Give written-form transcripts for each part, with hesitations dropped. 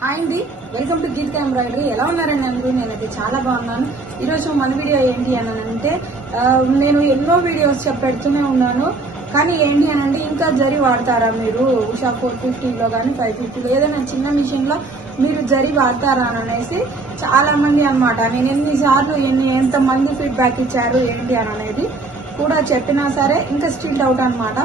Hi అండి, welcome to Geetika embroidery. ఎలా ఉన్నారండి అందరూ? నేనైతే చాలా బాగున్నాను. ఈరోజు మన వీడియో ఏంటి అని అంటే, నేను ఎన్నో వీడియోస్ పెడుతూనే ఉన్నాను. కానీ ఏంటి అని అంటే, ఇంకా జరీ వాడతారా మీరు ఉషా 450లో కానీ 550లో ఏదైనా చిన్న మిషన్ లో మీరు జరీ వాడతారా అని అనేసి చాలా మంది అనమాట. నేను ఎన్నిసార్లు ఎంతమంది ఫీడ్బ్యాక్ ఇచ్చారు ఏంటి అని అనేది కూడా చెప్పినా సరే ఇంకా స్టిల్ డౌట్ అనమాట.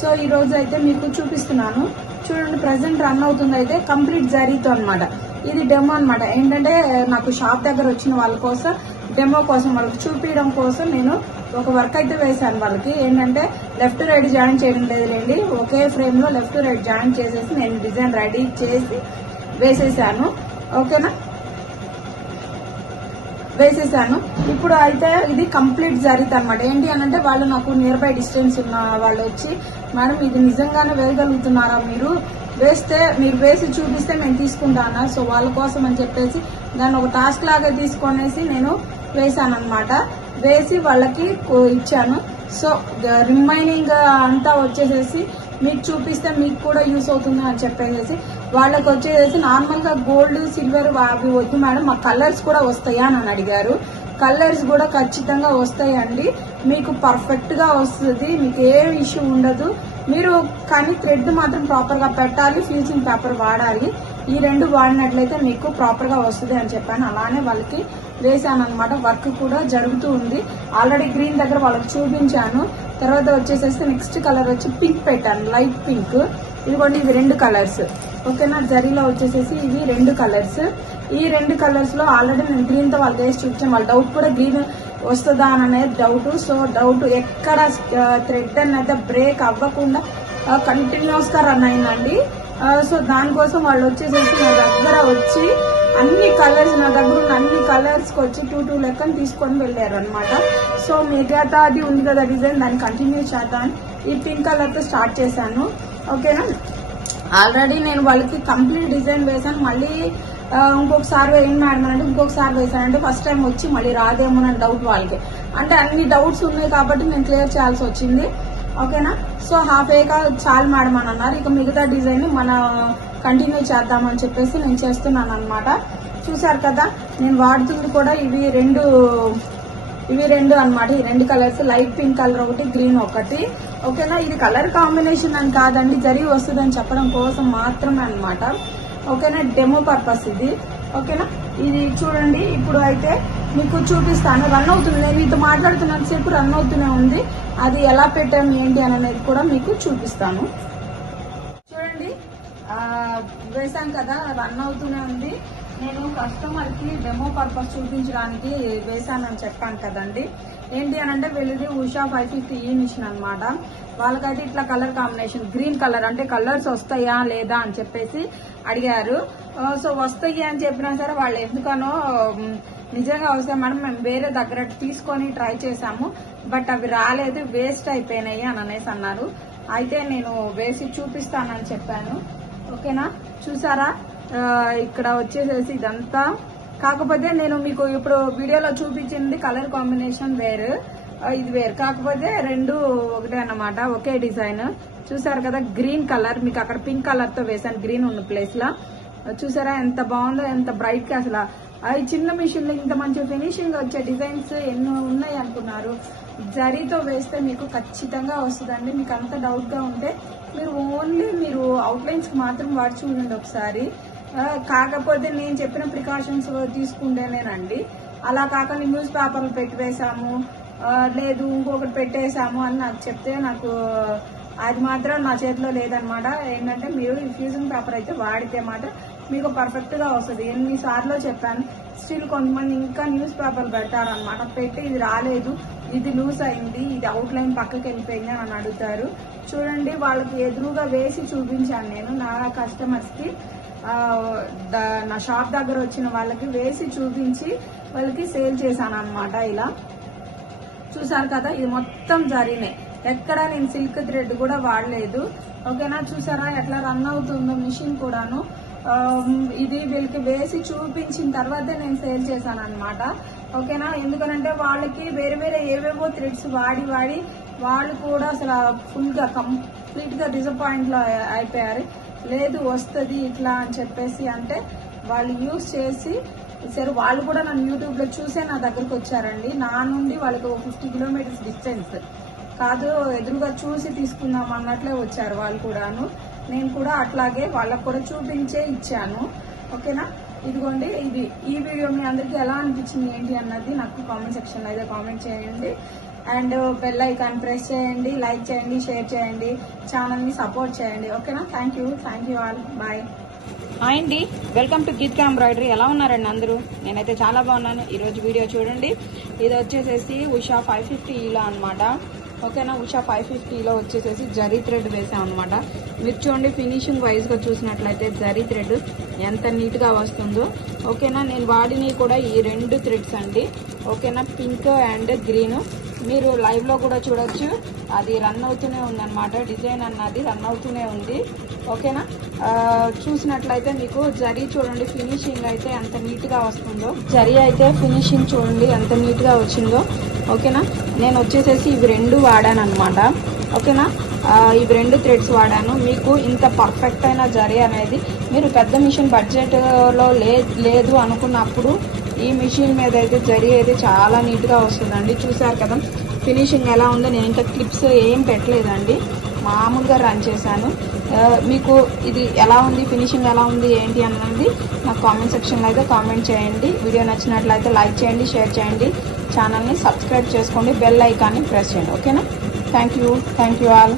సో ఈ రోజు అయితే మీకు చూపిస్తున్నాను. చూడండి, ప్రెసెంట్ రన్ అవుతుంది అయితే కంప్లీట్ జరీతో అనమాట. ఇది డెమో అనమాట. ఏంటంటే నాకు షాప్ దగ్గర వచ్చిన వాళ్ళ కోసం డెమో కోసం వాళ్ళకి చూపించడం కోసం నేను ఒక వర్క్ అయితే వేశాను. వాళ్ళకి ఏంటంటే లెఫ్ట్ రైట్ జాయిన్ చేయడం లేదులేండి, ఒకే ఫ్రేమ్ లో లెఫ్ట్ రైట్ జాయిన్ చేసేసి నేను డిజైన్ రెడీ చేసి వేసేసాను. ఓకేనా, వేసేసాను. ఇప్పుడు అయితే ఇది కంప్లీట్ జరుగుతుంది అనమాట. ఏంటి అని అంటే వాళ్ళు నాకు నియర్ బై డిస్టెన్స్ ఉన్న వాళ్ళు వచ్చి, మేడం ఇది నిజంగానే వేయగలుగుతున్నారా, మీరు వేసి చూపిస్తే నేను తీసుకుంటానా, సో వాళ్ళ కోసం అని చెప్పేసి దాన్ని ఒక టాస్క్ లాగా తీసుకొనేసి నేను వేసాను అనమాట. వేసి వాళ్ళకి ఇచ్చాను. సో రిమైనింగ్ అంతా వచ్చేసేసి మీకు చూపిస్తే మీకు కూడా యూస్ అవుతుంది అని చెప్పేసి వాళ్ళకి వచ్చేసి నార్మల్ గా గోల్డ్ సిల్వర్ అవి వద్దు మేడం, మా కలర్స్ కూడా వస్తాయా అని అడిగారు. కలర్స్ కూడా ఖచ్చితంగా వస్తాయండి, మీకు పర్ఫెక్ట్ గా వస్తుంది, మీకు ఏ ఇష్యూ ఉండదు. మీరు కానీ థ్రెడ్ మాత్రం ప్రాపర్ గా పెట్టాలి, ఫ్యూజింగ్ పేపర్ వాడాలి. ఈ రెండు వాడినట్లయితే మీకు ప్రాపర్ గా వస్తుంది అని చెప్పాను. అలానే వాళ్ళకి వేసాను అనమాట. వర్క్ కూడా జరుగుతూ ఉంది. ఆల్రెడీ గ్రీన్ దగ్గర వాళ్ళకి చూపించాను. తర్వాత వచ్చేసేసి నెక్స్ట్ కలర్ వచ్చి పింక్ పెట్టాను, లైట్ పింక్. ఇదిగోండి, ఇవి రెండు కలర్స్. ఓకేనా, జరీలో వచ్చేసేసి ఇవి రెండు కలర్స్. ఈ రెండు కలర్స్ లో ఆల్రెడీ నేను గ్రీన్ తో వాళ్ళకి వేసి చూపించాను. వాళ్ళ డౌట్ కూడా గ్రీన్ వస్తుందా అని అనేది డౌట్. సో డౌట్ ఎక్కడ థ్రెడ్ అనేది బ్రేక్ అవ్వకుండా కంటిన్యూస్ గా రన్ అయిందండి. సో దానికోసం వాళ్ళు వచ్చేసేసి నా దగ్గర వచ్చి అన్ని కలర్స్, నా దగ్గర ఉన్న అన్ని కలర్స్ కి వచ్చి 2 లెక్కను తీసుకొని వెళ్ళారు అనమాట. సో మిగతా అది ఉంది కదా డిజైన్, దాన్ని కంటిన్యూ చేద్దామని ఈ పింక్ కలర్ తో స్టార్ట్ చేశాను. ఓకేనా, ఆల్రెడీ నేను వాళ్ళకి కంప్లీట్ డిజైన్ వేసాను. మళ్ళీ ఇంకొకసారి వేయండి మేడం అంటే ఇంకొకసారి వేసానంటే ఫస్ట్ టైం వచ్చి మళ్ళీ రాదేమోనని డౌట్ వాళ్ళకి. అంటే అన్ని డౌట్స్ ఉన్నాయి కాబట్టి నేను క్లియర్ చేయాల్సి వచ్చింది. ఓకేనా, సో హాఫ్ ఏక చాలు మేడం అని అన్నారు. ఇక మిగతా డిజైన్ మన కంటిన్యూ చేద్దామని చెప్పేసి నేను చేస్తున్నాను అనమాట. చూసారు కదా, నేను వాడుతుంది కూడా ఇవి రెండు అనమాట. ఈ రెండు కలర్స్, లైట్ పింక్ కలర్ ఒకటి, గ్రీన్ ఒకటి. ఓకేనా, ఇది కలర్ కాంబినేషన్ అని కాదండి, జరిగి వస్తుందని చెప్పడం కోసం మాత్రమే అనమాట. ఓకేనా, డెమో పర్పస్ ఇది. ఓకేనా, ఇది చూడండి. ఇప్పుడు అయితే మీకు చూపిస్తాను. రన్ అవుతుంది, నేను మీతో మాట్లాడుతున్నంతసేపు రన్ అవుతూనే ఉంది. అది ఎలా పెట్టాను ఏంటి అనేది కూడా మీకు చూపిస్తాను. చూడండి, వేసాం కదా, రన్ అవుతూనే ఉంది. నేను కస్టమర్ కి డెమో పర్పస్ చూపించడానికి వేసానని చెప్పాను కదండి. ఏంటి అని అంటే వీళ్ళది ఉషా 550 మిషన్ అనమాట. వాళ్ళకైతే ఇట్లా కలర్ కాంబినేషన్ గ్రీన్ కలర్, అంటే కలర్స్ వస్తాయా లేదా అని చెప్పేసి అడిగారు. సో వస్తాయి అని చెప్పినా సరే వాళ్ళు ఎందుకనో నిజంగా వస్తాయి మేడం, మేము వేరే దగ్గర తీసుకొని ట్రై చేసాము, బట్ అవి రాలేదు, వేస్ట్ అయిపోయినాయి అని అనేసి అన్నారు. అయితే నేను వేసి చూపిస్తానని చెప్పాను. ఓకేనా, చూసారా, ఇక్కడ వచ్చేసేసి ఇదంతా. కాకపోతే నేను మీకు ఇప్పుడు వీడియోలో చూపించింది కలర్ కాంబినేషన్ వేరు, ఇది వేరు. కాకపోతే రెండు ఒకటే అన్నమాట, ఒకే డిజైన్. చూసారు కదా, గ్రీన్ కలర్, మీకు అక్కడ పింక్ కలర్ తో వేసాను గ్రీన్ ఉన్న ప్లేస్ లో. చూసారా ఎంత బాగుందో, ఎంత బ్రైట్ గా. అసలు అది చిన్న మిషన్ లో ఇంత మంచి ఫినిషింగ్ వచ్చే డిజైన్స్ ఎన్నో ఉన్నాయి అనుకున్నారు. జరీతో వేస్తే మీకు ఖచ్చితంగా వస్తుందండి. మీకు అంత డౌట్ గా ఉంటే మీరు అవుట్లైన్స్ కి మాత్రం వాడి చూడండి ఒకసారి. కాకపోతే నేను చెప్పిన ప్రికాషన్స్ తీసుకుంటేనేనండి. అలా కాకుండా న్యూస్ పేపర్లు పెట్టి వేసాము, లేదు ఇంకొకటి పెట్టేసాము అని నాకు చెప్తే నాకు అది మాత్రం నా చేతిలో లేదనమాట. ఏంటంటే మీరు ఫ్యూజింగ్ పేపర్ అయితే వాడితే మాత్రం మీకు పర్ఫెక్ట్ గా వస్తుంది. ఎన్నిసార్లు చెప్పాను, స్టిల్ కొంతమంది ఇంకా న్యూస్ పేపర్లు పెట్టారనమాట. పెట్టి ఇది రాలేదు, ఇది లూజ్ అయింది, ఇది అవుట్ లైన్ పక్కకి వెళ్ళిపోయింది అని అడుగుతారు. చూడండి, వాళ్ళకి ఎదురుగా వేసి చూపించాను నేను నా కస్టమర్స్ కి. నా షాప్ దగ్గర వచ్చిన వాళ్ళకి వేసి చూపించి వాళ్ళకి సేల్ చేశాను అనమాట. ఇలా చూసారు కదా, ఇది మొత్తం జరీనే, ఎక్కడ నేను సిల్క్ థ్రెడ్ కూడా వాడలేదు. ఓకేనా, చూసారా ఎట్లా రన్ అవుతుందో మిషన్ కూడాను. ఇది వీళ్ళకి వేసి చూపించిన తర్వాతే నేను సేల్ చేశాను అనమాట. ఓకేనా, ఎందుకనంటే వాళ్ళకి వేరే వేరే ఏవేవో థ్రెడ్స్ వాడి వాళ్ళు కూడా అసలు ఫుల్ గా కంప్లీట్ గా డిసప్పాయింట్ లో అయిపోయారు. లేదు వస్తుంది ఇట్లా అని చెప్పేసి అంటే వాళ్ళు యూజ్ చేసి సరే వాళ్ళు కూడా నన్ను యూట్యూబ్ లో చూసే నా దగ్గరకు వచ్చారండి. నా నుండి వాళ్ళకి 50 కిలోమీటర్స్ డిస్టెన్స్ కాదు, ఎదురుగా చూసి తీసుకుందాం అన్నట్లే వచ్చారు వాళ్ళు కూడాను. నేను కూడా అట్లాగే వాళ్ళకు కూడా చూపించే ఇచ్చాను. ఓకేనా, ఇదిగోండి ఇది. ఈ వీడియో మీ అందరికి ఎలా అనిపించింది ఏంటి అన్నది నాకు కామెంట్ సెక్షన్ లో అయితే కామెంట్ చేయండి. అండ్ బెల్ ఐకాన్ ప్రెస్ చేయండి, లైక్ చేయండి, షేర్ చేయండి, ఛానల్ ని సపోర్ట్ చేయండి. ఓకేనా, thank you all, bye. Hi అండి, వెల్కమ్ టు గీత్కా ఎంబ్రాయిడరీ. ఎలా ఉన్నారండి అందరూ? నేనైతే చాలా బాగున్నాను. ఈరోజు వీడియో చూడండి. ఇది వచ్చేసేసి ఉషా 550లో అనమాట. ఓకేనా, ఉషా 550లో వచ్చేసేసి జరీ థ్రెడ్ వేసాం అనమాట. మీరు చూడండి, ఫినిషింగ్ వైజ్ గా చూసినట్లయితే జరీ థ్రెడ్ ఎంత నీట్ గా వస్తుందో. ఓకేనా, నేను వాడినవి కూడా ఈ 2 థ్రెడ్స్ అండి. ఓకేనా, పింక్ అండ్ గ్రీన్. మీరు లైవ్ లో కూడా చూడొచ్చు, అది రన్ అవుతూనే ఉందన్నమాట. డిజైన్ అన్నది రన్ అవుతూనే ఉంది. ఓకేనా, చూసినట్లయితే మీకు జరీ చూడండి, ఫినిషింగ్ అయితే ఎంత నీట్ గా వస్తుందో. జరీ అయితే ఫినిషింగ్ చూడండి ఎంత నీట్ గా వచ్చిందో. ఓకేనా, నేను వచ్చేసేసి ఇవి 2 వాడాను అనమాట. ఓకేనా, ఇవి 2 థ్రెడ్స్ వాడాను. మీకు ఇంత పర్ఫెక్ట్ అయిన జరీ అనేది మీరు పెద్ద మిషన్ బడ్జెట్ లో లేదు అనుకున్నప్పుడు ఈ మిషన్ మీద అయితే జరీ అయితే చాలా నీట్ గా వస్తుందండి. చూసారు కదా ఫినిషింగ్ ఎలా ఉందో. నేను ఇంకా క్లిప్స్ ఏం పెట్టలేదండి, మామూలుగా రన్ చేశాను. మీకు ఇది ఎలా ఉంది, ఫినిషింగ్ ఎలా ఉంది ఏంటి అన్నది నాకు కామెంట్ సెక్షన్లో అయితే కామెంట్ చేయండి. వీడియో నచ్చినట్లయితే లైక్ చేయండి, షేర్ చేయండి, ఛానల్ని సబ్స్క్రైబ్ చేసుకోండి, బెల్ ఐకాన్ని ప్రెస్ చేయండి. ఓకేనా, థ్యాంక్ యూ ఆల్.